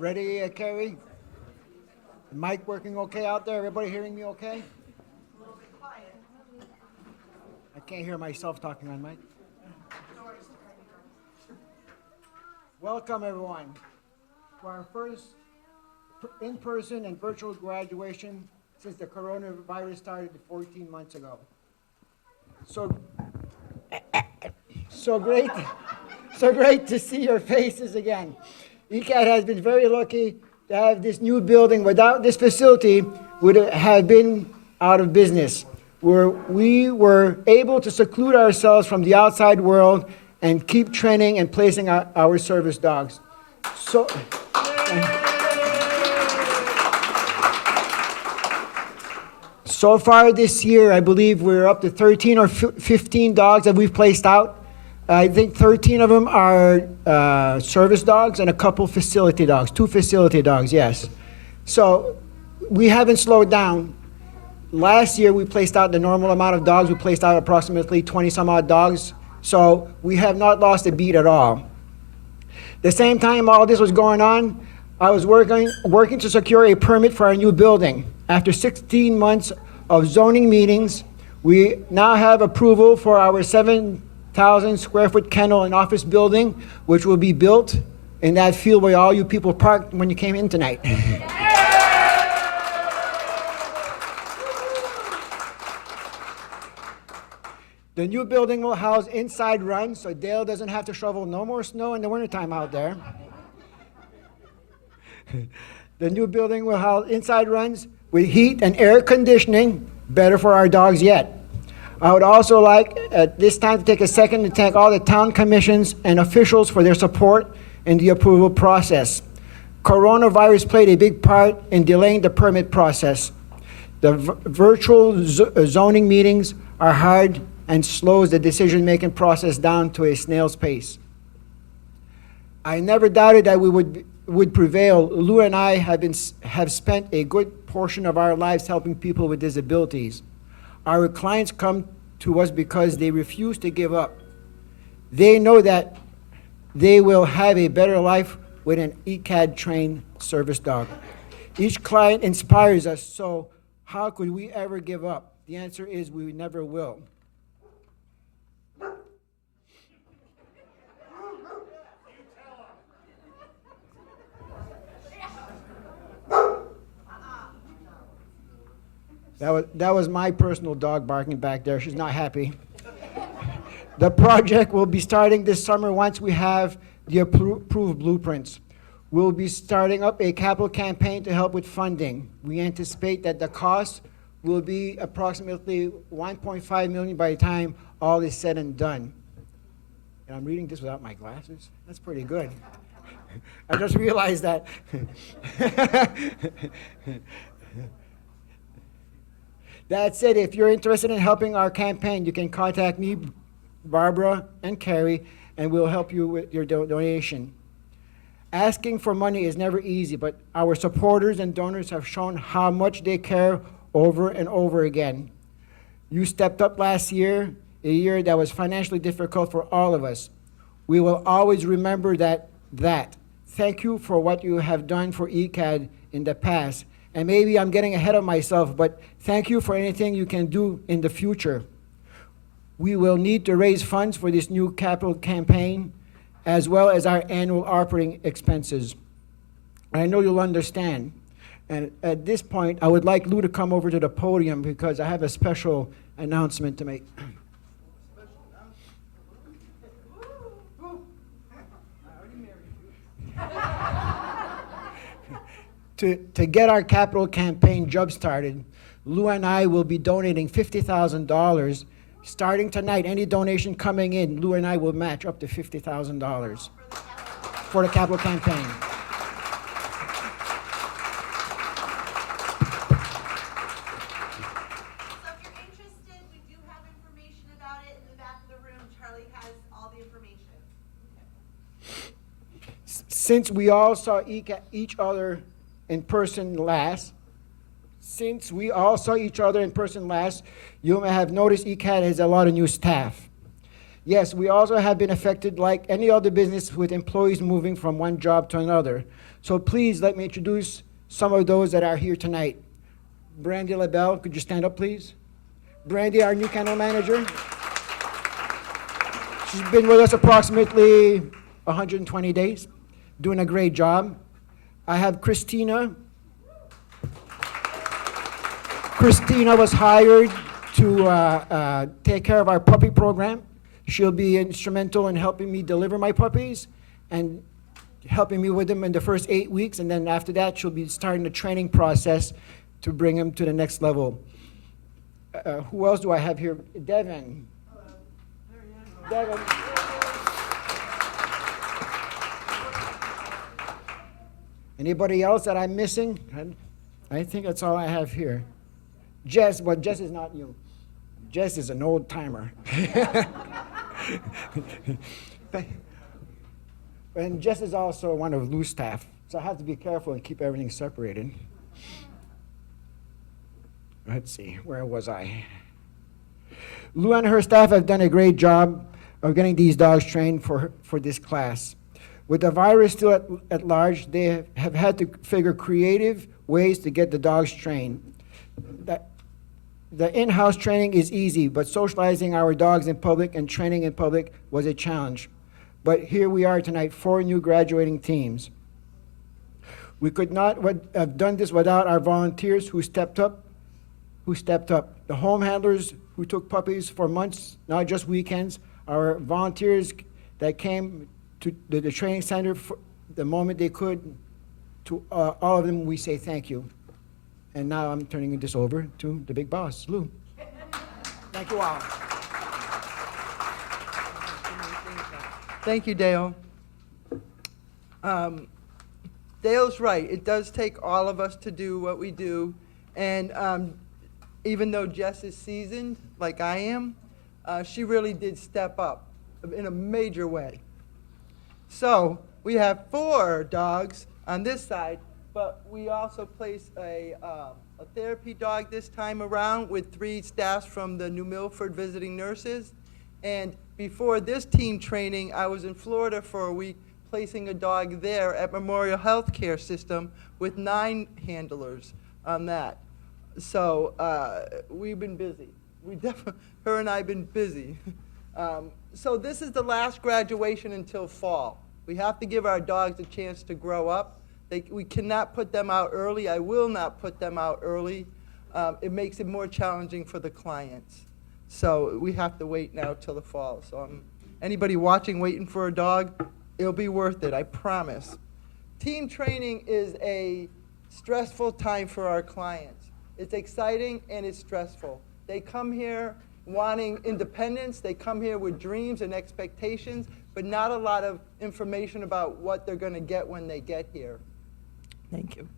Ready, Carrie? The mic working okay out there? Everybody hearing me okay? A little bit quiet. I can't hear myself talking on mic. Welcome, everyone, to our first in-person and virtual graduation since the coronavirus started 14 months ago. So great to see your faces again. ECAD has been very lucky to have this new building. Without this facility, would have been out of business. We were able to seclude ourselves from the outside world and keep training and placing our service dogs. So far this year, I believe we're up to 13 or 15 dogs that we've placed out. I think 13 of them are service dogs and a couple facility dogs, 2 facility dogs, yes. So we haven't slowed down. Last year, we placed out the normal amount of dogs. We placed out approximately 20 some odd dogs. So we have not lost a beat at all. The same time all this was going on, I was working to secure a permit for our new building. After 16 months of zoning meetings, we now have approval for our 7,000 square foot kennel and office building, which will be built in that field where all you people parked when you came in tonight. The new building will house inside runs, so Dale doesn't have to shovel no more snow in the wintertime out there. The new building will house inside runs with heat and air conditioning, better for our dogs yet. I would also like at this time to take a second to thank all the town commissions and officials for their support in the approval process. Coronavirus played a big part in delaying the permit process. The virtual zoning meetings are hard and slows the decision-making process down to a snail's pace. I never doubted that we would prevail. Lou and I have spent a good portion of our lives helping people with disabilities. Our clients come to us because they refuse to give up. They know that they will have a better life with an ECAD-trained service dog. Each client inspires us, so how could we ever give up? The answer is we never will. That was my personal dog barking back there. She's not happy. The project will be starting this summer once we have the approved blueprints. We'll be starting up a capital campaign to help with funding. We anticipate that the cost will be approximately $1.5 million by the time all is said and done. And I'm reading this without my glasses. That's pretty good. I just realized that. That said, if you're interested in helping our campaign, you can contact me, Barbara, and Carrie, and we'll help you with your donation. Asking for money is never easy, but our supporters and donors have shown how much they care over and over again. You stepped up last year, a year that was financially difficult for all of us. We will always remember that. Thank you for what you have done for ECAD in the past. And maybe I'm getting ahead of myself, but thank you for anything you can do in the future. We will need to raise funds for this new capital campaign, as well as our annual operating expenses. I know you'll understand. And at this point, I would like Lou to come over to the podium because I have a special announcement to make. To get our capital campaign jump-started, Lou and I will be donating $50,000. Starting tonight, any donation coming in, Lou and I will match up to $50,000 for the capital campaign. So if you're interested, we do have information about it in the back of the room. Charlie has all the information. Since we all saw each other in person last, you may have noticed ECAD has a lot of new staff. Yes, we also have been affected like any other business with employees moving from one job to another. So please let me introduce some of those that are here tonight. Brandy LaBelle, could you stand up, please? Brandy, our new kennel manager. She's been with us approximately 120 days, doing a great job. I have Christina. Christina was hired to take care of our puppy program. She'll be instrumental in helping me deliver my puppies and helping me with them in the first 8 weeks, and then after that, she'll be starting the training process to bring them to the next level. Who else do I have here? Devin. Devin. Anybody else that I'm missing? I think that's all I have here. Jess, but Jess is not you. Jess is an old timer. And Jess is also one of Lou's staff, so I have to be careful and keep everything separated. Let's see, where was I? Lou and her staff have done a great job of getting these dogs trained for this class. With the virus still at large, they have had to figure creative ways to get the dogs trained. The in-house training is easy, but socializing our dogs in public and training in public was a challenge. But here we are tonight, 4 new graduating teams. We could not have done this without our volunteers who stepped up. The home handlers who took puppies for months, not just weekends, our volunteers that came to the training center for the moment they could. To all of them, we say thank you. And now I'm turning this over to the big boss, Lou. Thank you all. Thank you, Dale. Dale's right. It does take all of us to do what we do. And even though Jess is seasoned, like I am, she really did step up in a major way. So we have 4 dogs on this side, but we also placed a therapy dog this time around with 3 staffs from the New Milford visiting nurses. And before this team training, I was in Florida for a week placing a dog there at Memorial Healthcare System with 9 handlers on that. So we've been busy. Her and I have been busy. So this is the last graduation until fall. We have to give our dogs a chance to grow up. We cannot put them out early. I will not put them out early. It makes it more challenging for the clients. So we have to wait now till the fall. So anybody watching, waiting for a dog, it'll be worth it, I promise. Team training is a stressful time for our clients. It's exciting and it's stressful. They come here wanting independence. They come here with dreams and expectations, but not a lot of information about what they're going to get when they get here. Thank you.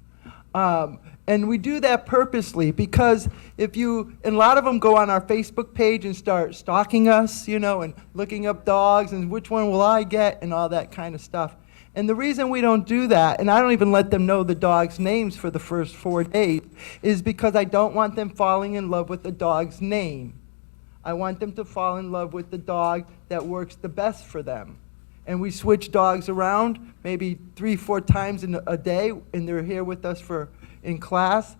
And we do that purposely because and a lot of them go on our Facebook page and start stalking us, and looking up dogs and which one will I get and all that kind of stuff. And the reason we don't do that, and I don't even let them know the dogs' names for the first 4 days, is because I don't want them falling in love with the dog's name. I want them to fall in love with the dog that works the best for them. And we switch dogs around maybe 3-4 times in a day, and they're here with us in class,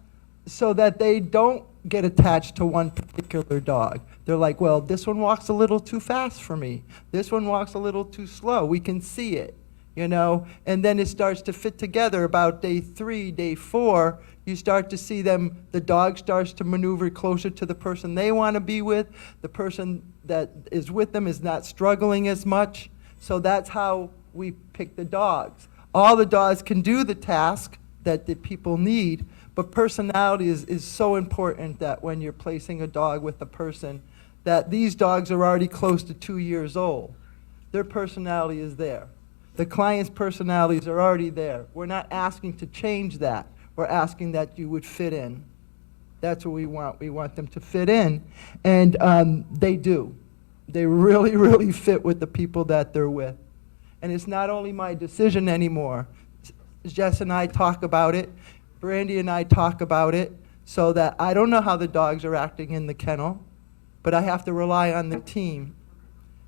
so that they don't get attached to one particular dog. They're like, well, this one walks a little too fast for me. This one walks a little too slow. We can see it, and then it starts to fit together. About day 3, day 4, you start to see the dog starts to maneuver closer to the person they want to be with. The person that is with them is not struggling as much. So that's how we pick the dogs. All the dogs can do the task that the people need, but personality is so important that when you're placing a dog with a person, that these dogs are already close to 2 years old. Their personality is there. The client's personalities are already there. We're not asking to change that. We're asking that you would fit in. That's what we want. We want them to fit in, and they do. They really, really fit with the people that they're with. And it's not only my decision anymore. Jess and I talk about it. Brandy and I talk about it, so that I don't know how the dogs are acting in the kennel, but I have to rely on the team.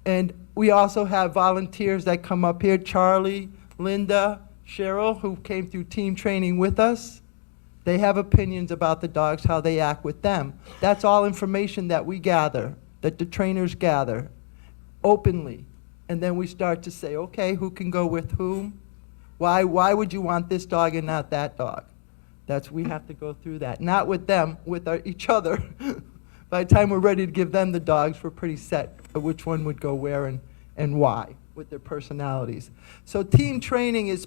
And we also have volunteers that come up here, Charlie, Linda, Cheryl, who came through team training with us. They have opinions about the dogs, how they act with them. That's all information that we gather, that the trainers gather openly. And then we start to say, okay, who can go with whom? Why would you want this dog and not that dog? We have to go through that. Not with them, with each other. By the time we're ready to give them the dogs, we're pretty set of which one would go where and why, with their personalities. So team training is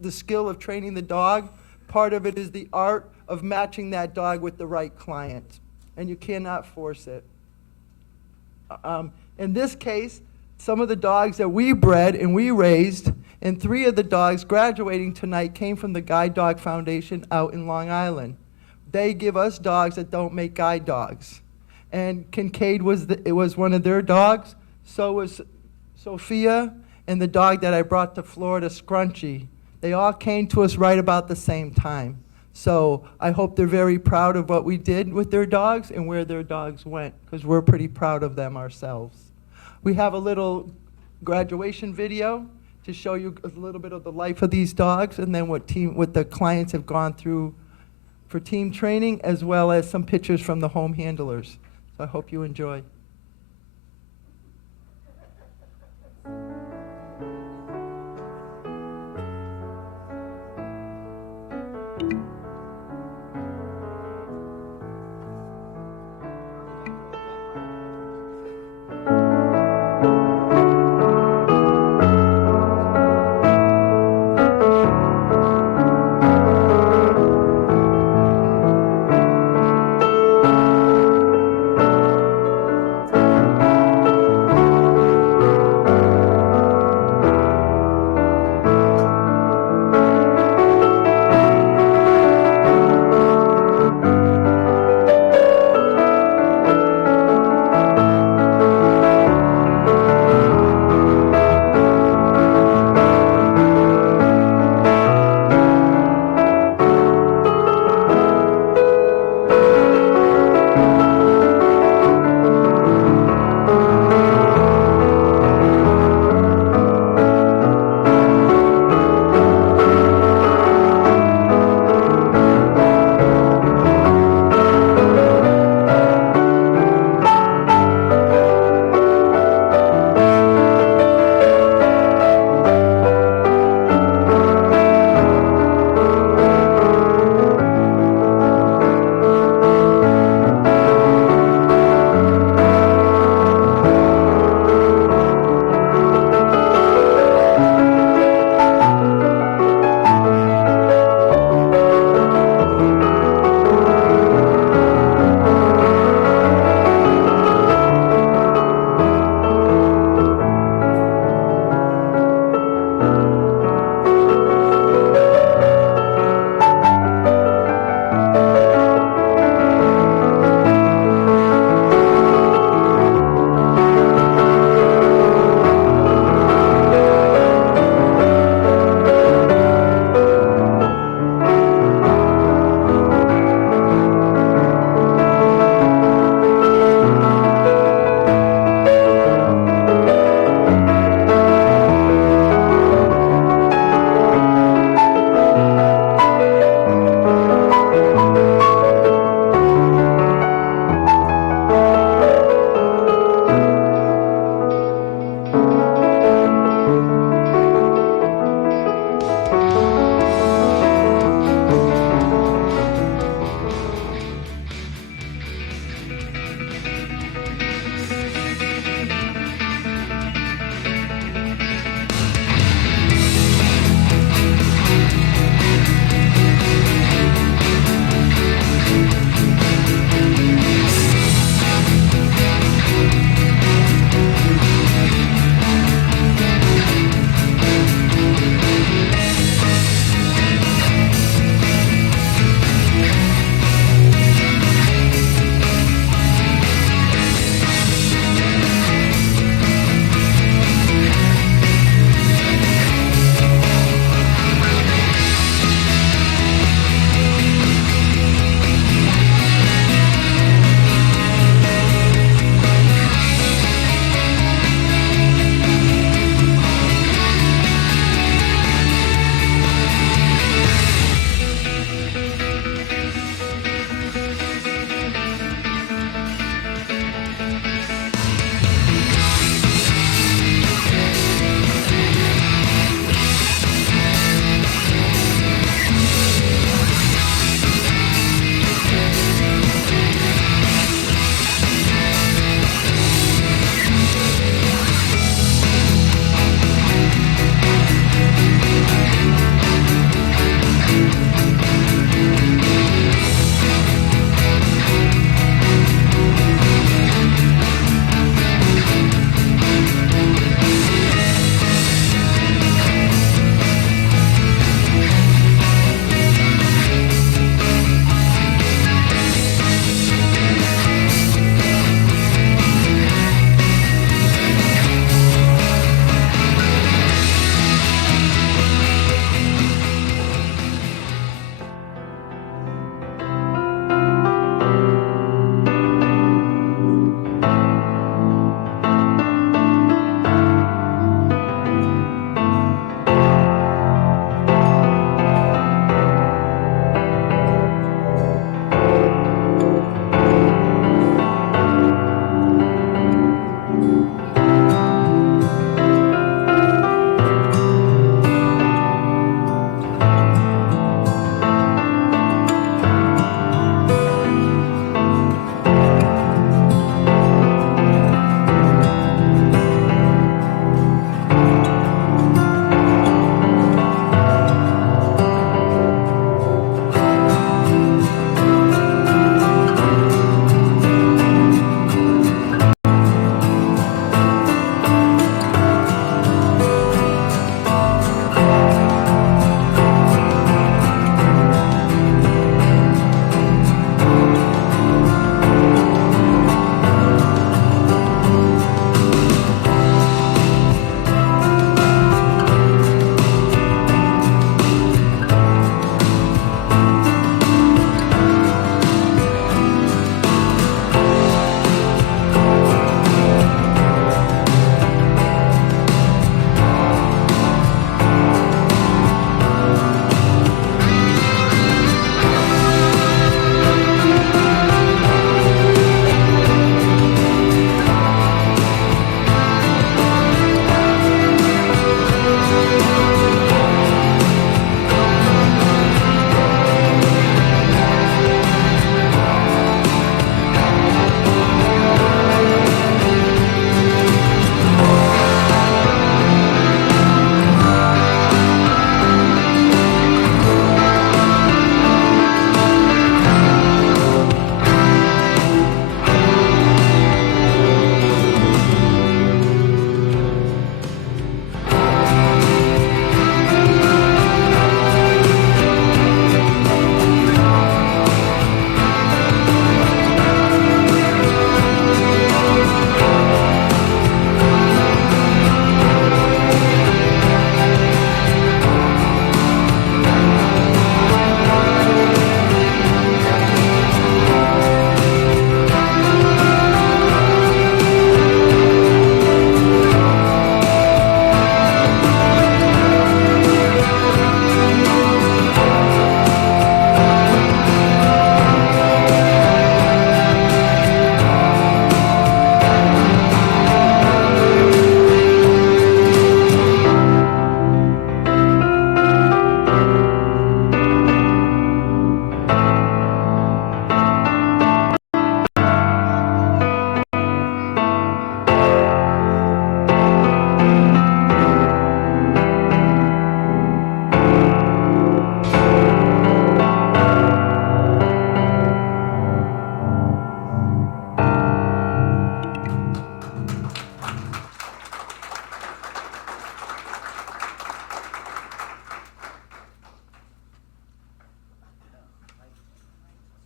the skill of training the dog. Part of it is the art of matching that dog with the right client, and you cannot force it. In this case, some of the dogs that we bred and we raised, and 3 of the dogs graduating tonight came from the Guide Dog Foundation out in Long Island. They give us dogs that don't make guide dogs. And Kincaid was one of their dogs, so was Sophia, and the dog that I brought to Florida, Scrunchy. They all came to us right about the same time. So I hope they're very proud of what we did with their dogs and where their dogs went, because we're pretty proud of them ourselves. We have a little graduation video to show you a little bit of the life of these dogs and then what the clients have gone through for team training, as well as some pictures from the home handlers. So I hope you enjoy.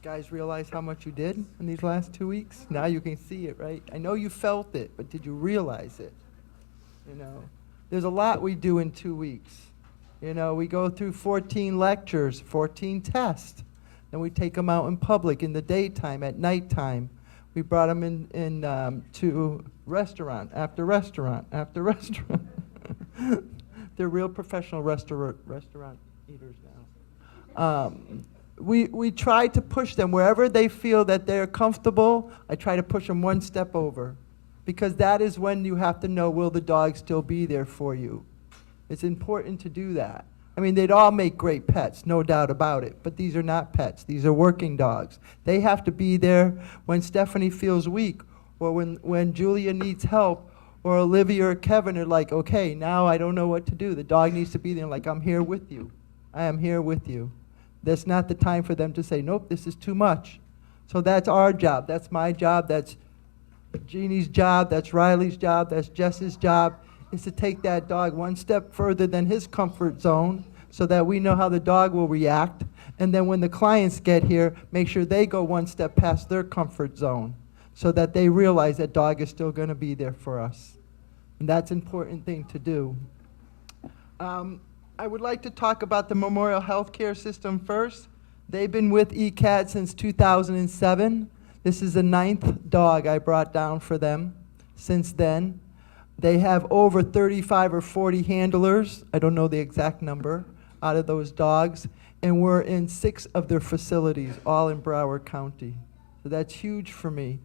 Guys realize how much you did in these last 2 weeks? Now you can see it, right? I know you felt it, but did you realize it? You know, there's a lot we do in 2 weeks. You know, we go through 14 lectures, 14 tests. Then we take them out in public in the daytime, at nighttime. We brought them to restaurant after restaurant after restaurant. They're real professional restaurant eaters now. We try to push them wherever they feel that they're comfortable. I try to push them one step over, because that is when you have to know, will the dog still be there for you? It's important to do that. I mean, they'd all make great pets, no doubt about it, but these are not pets. These are working dogs. They have to be there when Stephanie feels weak, or when Julia needs help, or Olivia or Kevin are like, okay, now I don't know what to do. The dog needs to be there, like, I'm here with you. I am here with you. That's not the time for them to say, nope, this is too much. So that's our job. That's my job. That's Jeannie's job. That's Riley's job. That's Jess's job, is to take that dog one step further than his comfort zone so that we know how the dog will react. And then when the clients get here, make sure they go one step past their comfort zone so that they realize that dog is still going to be there for us. And that's an important thing to do. I would like to talk about the Memorial Healthcare System first. They've been with ECAD since 2007. This is the 9th dog I brought down for them since then. They have over 35 or 40 handlers, I don't know the exact number, out of those dogs, and we're in 6 of their facilities, all in Broward County. So that's huge for me.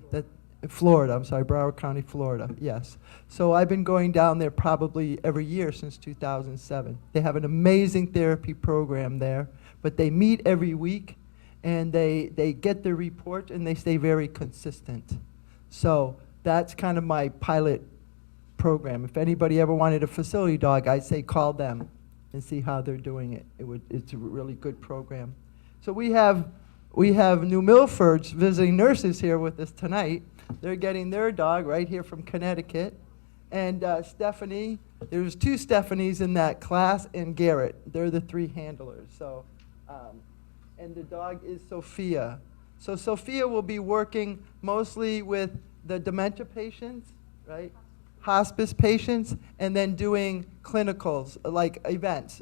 Florida, I'm sorry, Broward County, Florida, yes. So I've been going down there probably every year since 2007. They have an amazing therapy program there, but they meet every week, and they get the report, and they stay very consistent. So that's kind of my pilot program. If anybody ever wanted a facility dog, I'd say call them and see how they're doing it. It's a really good program. So we have New Milford's visiting nurses here with us tonight. They're getting their dog right here from Connecticut. And Stephanie, there's 2 Stephanies in that class, and Garrett. They're the 3 handlers. So, and the dog is Sophia. So Sophia will be working mostly with the dementia patients, right? Hospice patients, and then doing clinicals, like events,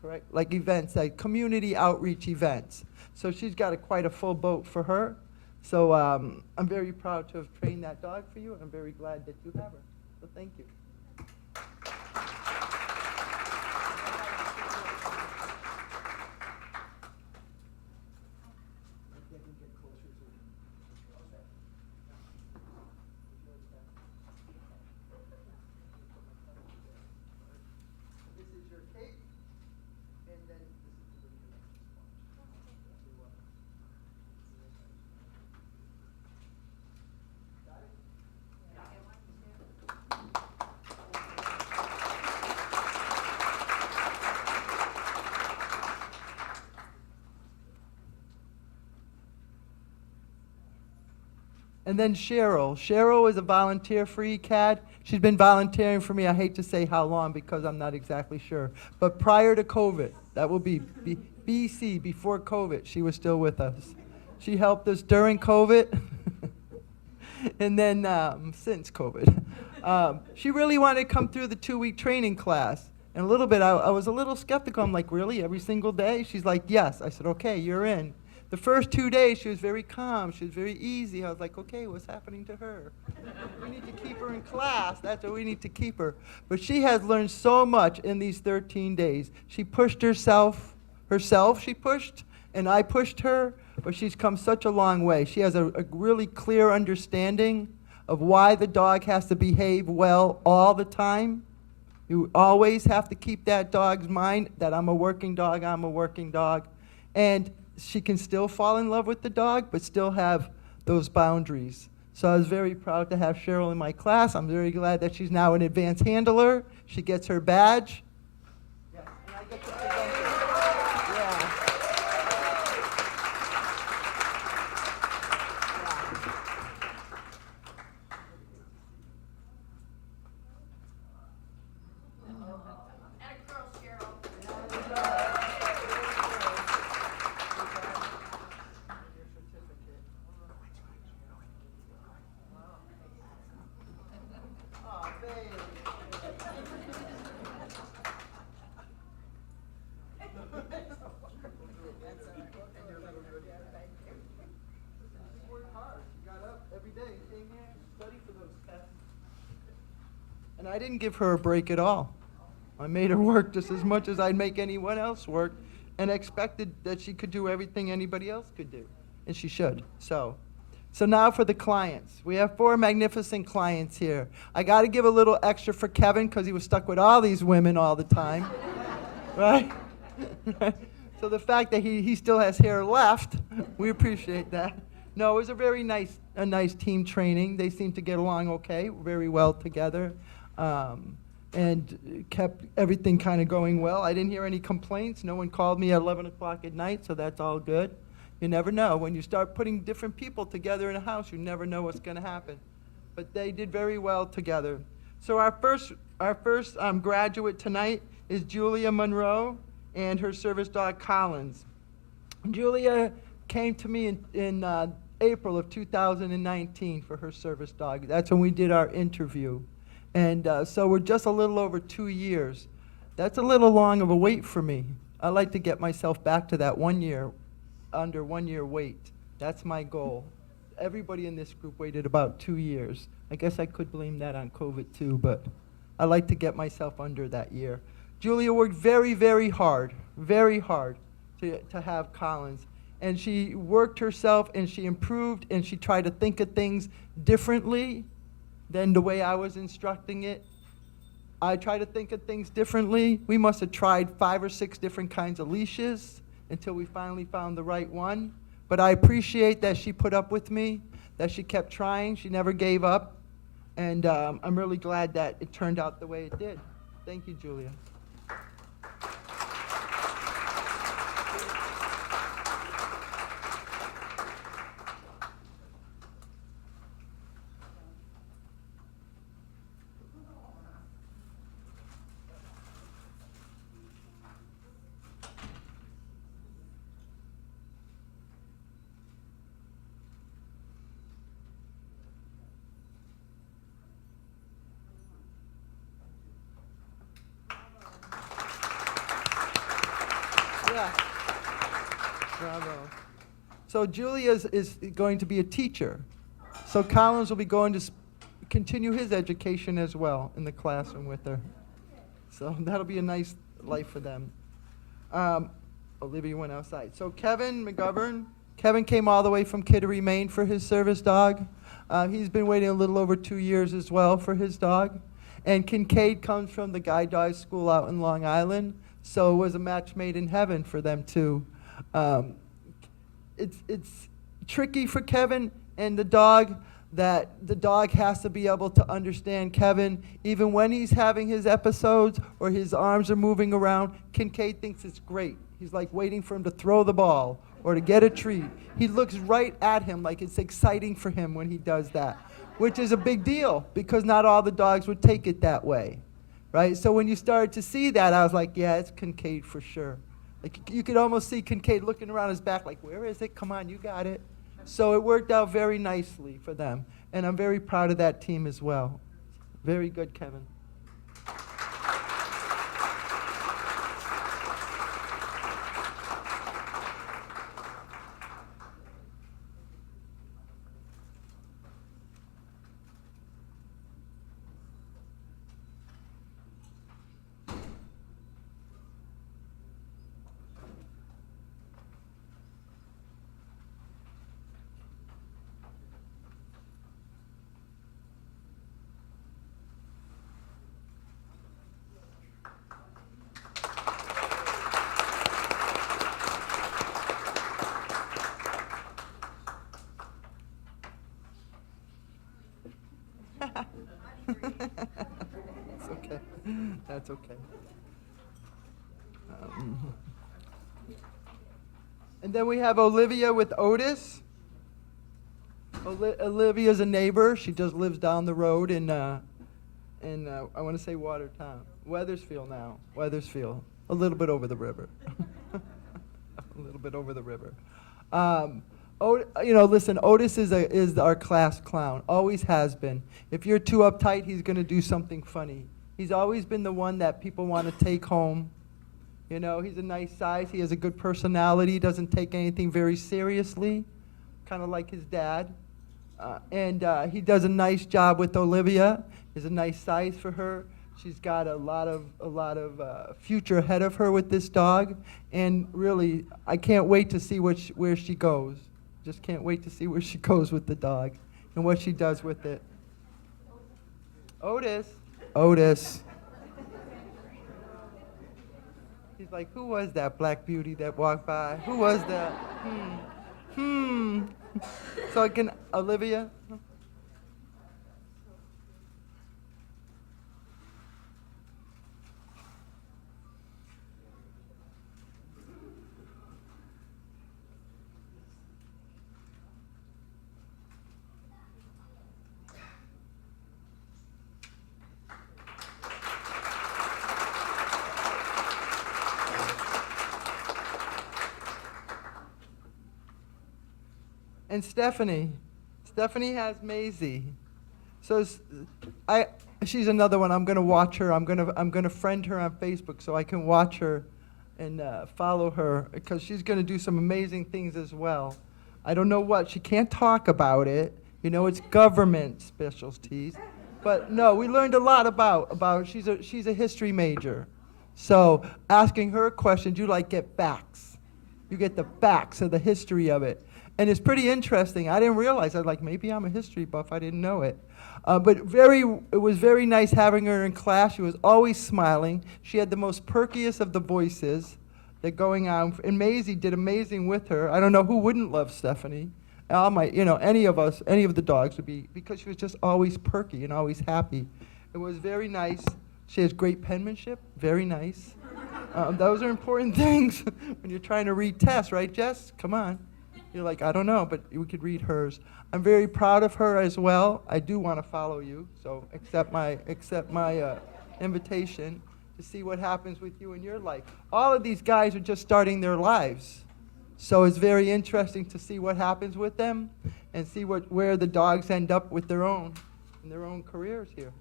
correct? Like events, like community outreach events. So she's got quite a full boat for her. So I'm very proud to have trained that dog for you, and I'm very glad that you have her. So thank you. This is your cake, and then this is the And then Cheryl. Cheryl is a volunteer for ECAD. She's been volunteering for me, I hate to say how long because I'm not exactly sure. But prior to COVID, that will be BC, before COVID, she was still with us. She helped us during COVID, and then since COVID. She really wanted to come through the 2-week training class. And a little bit, I was a little skeptical. I'm like, really, every single day? She's like, yes. I said, okay, you're in. The first 2 days, she was very calm. She was very easy. I was like, okay, what's happening to her? We need to keep her in class. That's what we need to keep her. But she has learned so much in these 13 days. She pushed herself she pushed, and I pushed her, but she's come such a long way. She has a really clear understanding of why the dog has to behave well all the time. You always have to keep that dog's mind that I'm a working dog, I'm a working dog. And she can still fall in love with the dog, but still have those boundaries. So I was very proud to have Cheryl in my class. I'm very glad that she's now an advanced handler. She gets her badge. Yes, and I get to present her. Yeah. I didn't give her a break at all. I made her work just as much as I'd make anyone else work, and expected that she could do everything anybody else could do, and she should. So now for the clients. We have 4 magnificent clients here. I got to give a little extra for Kevin because he was stuck with all these women all the time, right? So the fact that he still has hair left, we appreciate that. No, it was a nice team training. They seemed to get along okay, very well together, and kept everything kind of going well. I didn't hear any complaints. No one called me at 11 o'clock at night, so that's all good. You never know. When you start putting different people together in a house, you never know what's going to happen. But they did very well together. So our first graduate tonight is Julia Monroe and her service dog Collins. Julia came to me in April of 2019 for her service dog. That's when we did our interview. And so we're just a little over 2 years. That's a little long of a wait for me. I like to get myself back to that 1 year, under 1 year wait. That's my goal. Everybody in this group waited about 2 years. I guess I could blame that on COVID too, but I like to get myself under that year. Julia worked very, very hard to have Collins. And she worked herself and she improved and she tried to think of things differently than the way I was instructing it. I try to think of things differently. We must have tried 5 or 6 different kinds of leashes until we finally found the right one. But I appreciate that she put up with me, that she kept trying, she never gave up. And I'm really glad that it turned out the way it did. Thank you, Julia. Yeah. Bravo. So Julia is going to be a teacher. So Collins will be going to continue his education as well in the classroom with her. So that'll be a nice life for them. Olivia went outside. So Kevin McGovern. Kevin came all the way from Kittery, Maine for his service dog. He's been waiting a little over 2 years as well for his dog. And Kincaid comes from the Guide Dog School out in Long Island. So it was a match made in heaven for them too. It's tricky for Kevin and the dog that the dog has to be able to understand Kevin even when he's having his episodes or his arms are moving around. Kincaid thinks it's great. He's like waiting for him to throw the ball or to get a treat. He looks right at him like it's exciting for him when he does that, which is a big deal because not all the dogs would take it that way. Right? So when you started to see that, I was like, yeah, it's Kincaid for sure. Like you could almost see Kincaid looking around his back like, where is it? Come on, you got it. So it worked out very nicely for them. And I'm very proud of that team as well. Very good, Kevin. It's okay. That's okay. And then we have Olivia with Otis. Olivia's a neighbor. She just lives down the road in I want to say Watertown. Weathersfield now. Weathersfield. A little bit over the river. A little bit over the river. Listen, Otis is our class clown. Always has been. If you're too uptight, he's going to do something funny. He's always been the one that people want to take home. You know, he's a nice size. He has a good personality. He doesn't take anything very seriously, kind of like his dad. And he does a nice job with Olivia. Is a nice size for her. She's got a lot of future ahead of her with this dog, and really, I can't wait to see where she goes. Just can't wait to see where she goes with the dog and what she does with it. Otis. He's like, who was that black beauty that walked by? Who was that? So I can, Olivia? And Stephanie has Maisie. So she's another one. I'm gonna watch her. I'm gonna friend her on Facebook so I can watch her and follow her because she's gonna do some amazing things as well. I don't know what. She can't talk about it. You know, it's government specialties. But no, we learned a lot about. She's a history major. So asking her questions, you like get facts. You get the facts of the history of it. And it's pretty interesting. I didn't realize. I was like, maybe I'm a history buff. I didn't know it. But it was very nice having her in class. She was always smiling. She had the most perkiest of the voices that going on. And Maisie did amazing with her. I don't know who wouldn't love Stephanie. Any of the dogs would be, because she was just always perky and always happy. It was very nice. She has great penmanship. Very nice. Those are important things when you're trying to read tests, right, Jess? Come on. You're like, I don't know, but we could read hers. I'm very proud of her as well. I do want to follow you, so accept my invitation to see what happens with you in your life. All of these guys are just starting their lives, so it's very interesting to see what happens with them and see where the dogs end up with their own careers here.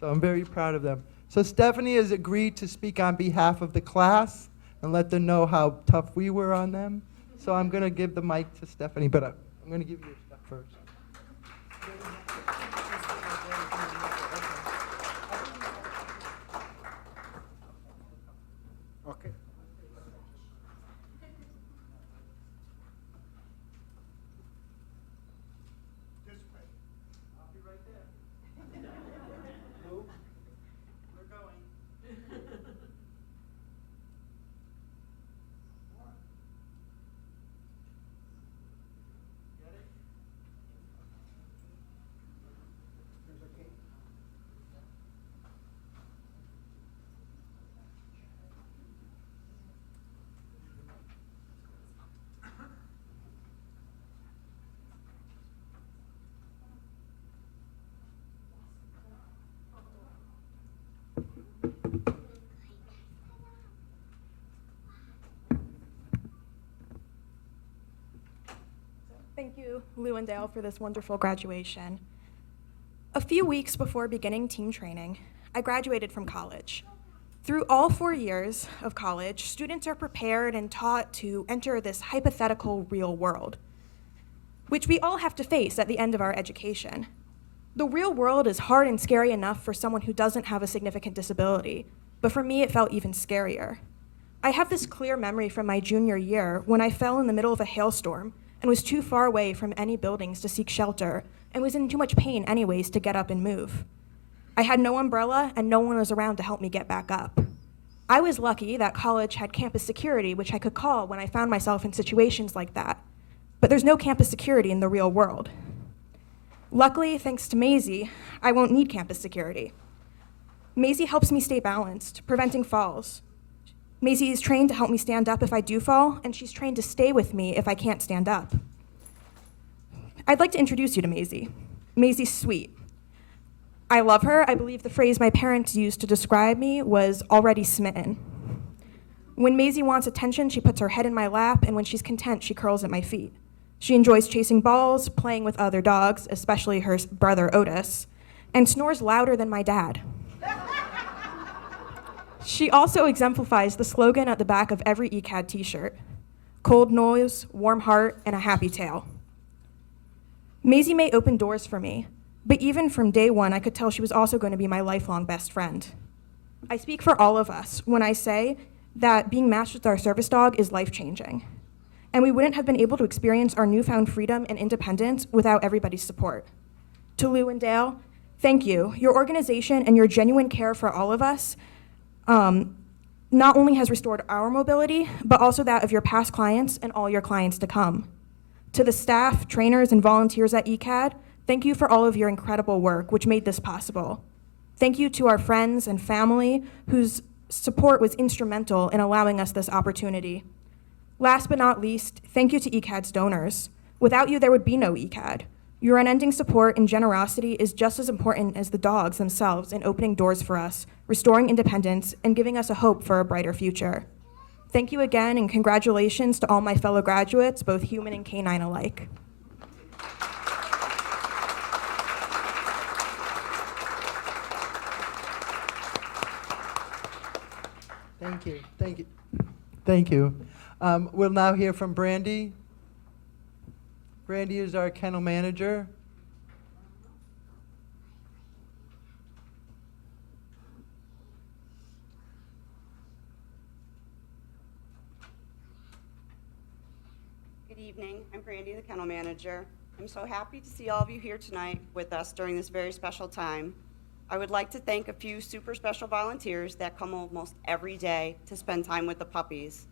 So I'm very proud of them. So Stephanie has agreed to speak on behalf of the class and let them know how tough we were on them. So I'm going to give the mic to Stephanie, but I'm going to give you your stuff first. Okay. I'll be right there. Move. We're going. Thank you, Lou and Dale, for this wonderful graduation. A few weeks before beginning team training, I graduated from college. Through all 4 years of college, students are prepared and taught to enter this hypothetical real world, which we all have to face at the end of our education. The real world is hard and scary enough for someone who doesn't have a significant disability, but for me, it felt even scarier. I have this clear memory from my junior year when I fell in the middle of a hailstorm and was too far away from any buildings to seek shelter and was in too much pain anyways to get up and move. I had no umbrella and no one was around to help me get back up. I was lucky that college had campus security, which I could call when I found myself in situations like that. But there's no campus security in the real world. Luckily, thanks to Maisie, I won't need campus security. Maisie helps me stay balanced, preventing falls. Maisie is trained to help me stand up if I do fall, and she's trained to stay with me if I can't stand up. I'd like to introduce you to Maisie. Maisie's sweet. I love her. I believe the phrase my parents used to describe me was already smitten. When Maisie wants attention, she puts her head in my lap, and when she's content, she curls at my feet. She enjoys chasing balls, playing with other dogs, especially her brother Otis, and snores louder than my dad. She also exemplifies the slogan at the back of every ECAD t-shirt: cold nose, warm heart, and a happy tail. Maisie May opened doors for me, but even from day one, I could tell she was also going to be my lifelong best friend. I speak for all of us when I say that being matched with our service dog is life-changing, and we wouldn't have been able to experience our newfound freedom and independence without everybody's support. To Lou and Dale, thank you. Your organization and your genuine care for all of us not only has restored our mobility, but also that of your past clients and all your clients to come. To the staff, trainers, and volunteers at ECAD, thank you for all of your incredible work, which made this possible. Thank you to our friends and family whose support was instrumental in allowing us this opportunity. Last but not least, thank you to ECAD's donors. Without you, there would be no ECAD. Your unending support and generosity is just as important as the dogs themselves in opening doors for us, restoring independence, and giving us a hope for a brighter future. Thank you again, and congratulations to all my fellow graduates, both human and canine alike. Thank you, thank you. Thank you. We'll now hear from Brandy. Brandy is our kennel manager. Good evening. I'm Brandy, the kennel manager. I'm so happy to see all of you here tonight with us during this very special time. I would like to thank a few super special volunteers that come almost every day to spend time with the puppies.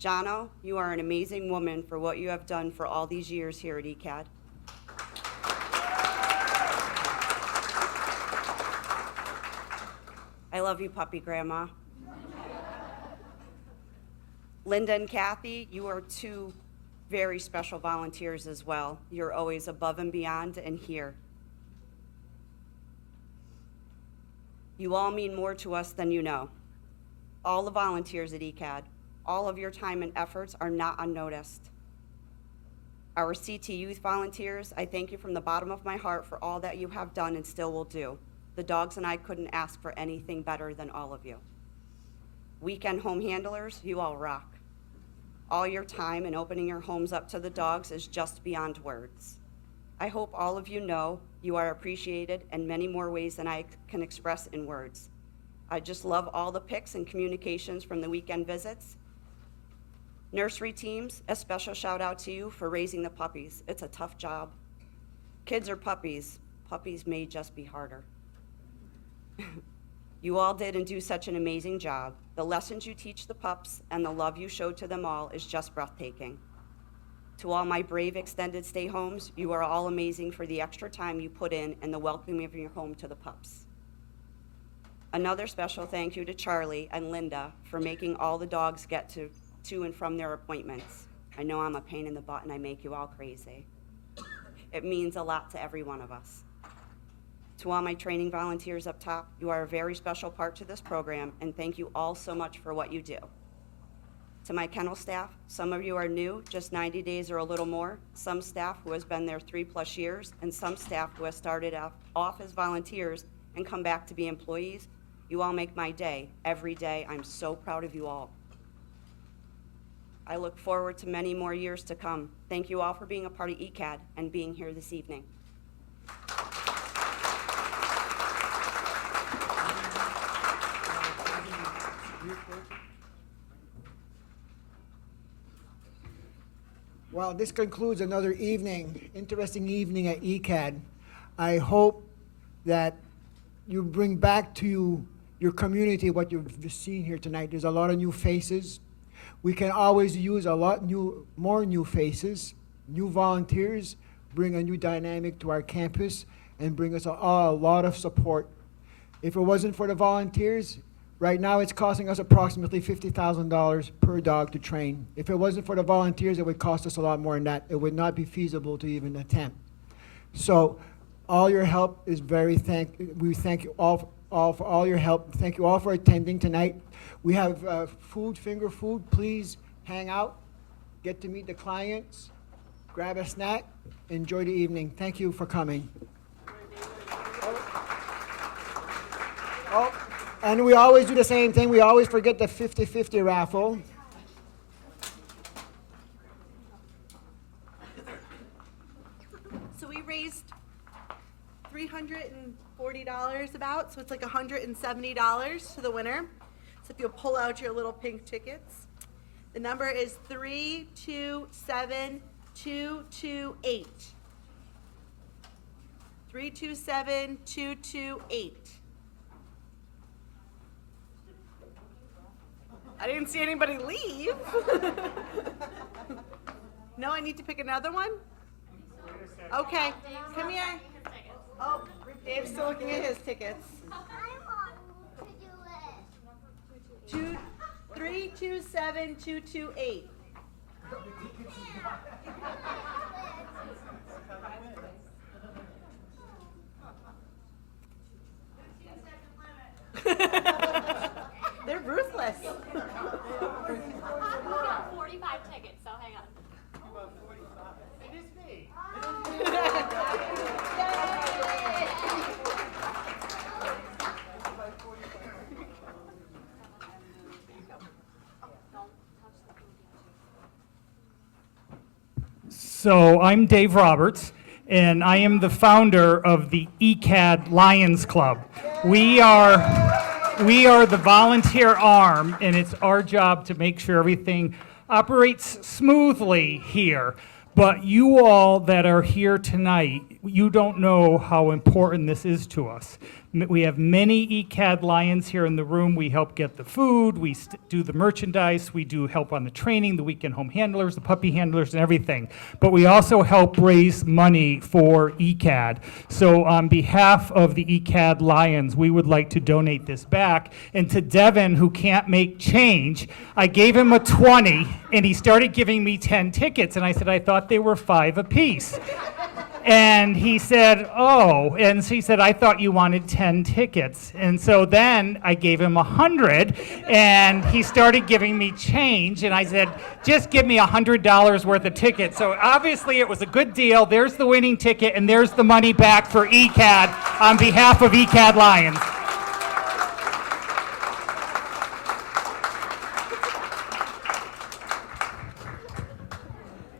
Jono, you are an amazing woman for what you have done for all these years here at ECAD. I love you, puppy grandma. Linda and Kathy, you are two very special volunteers as well. You're always above and beyond and here. You all mean more to us than you know. All the volunteers at ECAD, all of your time and efforts are not unnoticed. Our CT Youth volunteers, I thank you from the bottom of my heart for all that you have done and still will do. The dogs and I couldn't ask for anything better than all of you. Weekend home handlers, you all rock. All your time and opening your homes up to the dogs is just beyond words. I hope all of you know you are appreciated in many more ways than I can express in words. I just love all the pics and communications from the weekend visits. Nursery teams, a special shout out to you for raising the puppies. It's a tough job. Kids are puppies. Puppies may just be harder. You all did and do such an amazing job. The lessons you teach the pups and the love you show to them all is just breathtaking. To all my brave extended stay homes, you are all amazing for the extra time you put in and the welcoming of your home to the pups. Another special thank you to Charlie and Linda for making all the dogs get to and from their appointments. I know I'm a pain in the butt and I make you all crazy. It means a lot to every one of us. To all my training volunteers up top, you are a very special part to this program, and thank you all so much for what you do. To my kennel staff, some of you are new, just 90 days or a little more, some staff who has been there 3+ years, and some staff who has started off as volunteers and come back to be employees. You all make my day, every day. I'm so proud of you all. I look forward to many more years to come. Thank you all for being a part of ECAD and being here this evening. Well, this concludes another interesting evening at ECAD. I hope that you bring back to your community what you've just seen here tonight. There's a lot of new faces. We can always use more new faces, new volunteers, bring a new dynamic to our campus, and bring us a lot of support. If it wasn't for the volunteers, right now it's costing us approximately $50,000 per dog to train. If it wasn't for the volunteers, it would cost us a lot more than that. It would not be feasible to even attempt. So all your help is we thank you all for all your help. Thank you all for attending tonight. We have finger food. Please hang out, get to meet the clients, grab a snack, enjoy the evening. Thank you for coming. Oh, and we always do the same thing. We always forget the 50-50 raffle. So we raised $440 about, so it's like $170 to the winner. So if you'll pull out your little pink tickets. The number is 327228. 327228. I didn't see anybody leave. No, I need to pick another one? Okay, come here. Oh, Dave's still looking at his tickets. I want to do it. 327228. They're ruthless. I've got 45 tickets, so hang on. So I'm Dave Roberts, and I am the founder of the ECAD Lions Club. We are the volunteer arm, and it's our job to make sure everything operates smoothly here. But you all that are here tonight, you don't know how important this is to us. We have many ECAD Lions here in the room. We help get the food, we do the merchandise, we do help on the training, the weekend home handlers, the puppy handlers, and everything. But we also help raise money for ECAD. So on behalf of the ECAD Lions, we would like to donate this back. And to Devin, who can't make change, I gave him a 20, and he started giving me 10 tickets, and I said, I thought they were 5 apiece. And he said, oh, and he said, I thought you wanted 10 tickets. And so then I gave him 100, and he started giving me change, and I said, just give me $100 worth of tickets. So obviously it was a good deal. There's the winning ticket, and there's the money back for ECAD on behalf of ECAD Lions.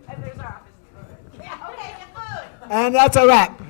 And there's our office. Yeah, okay, get food. And that's a wrap.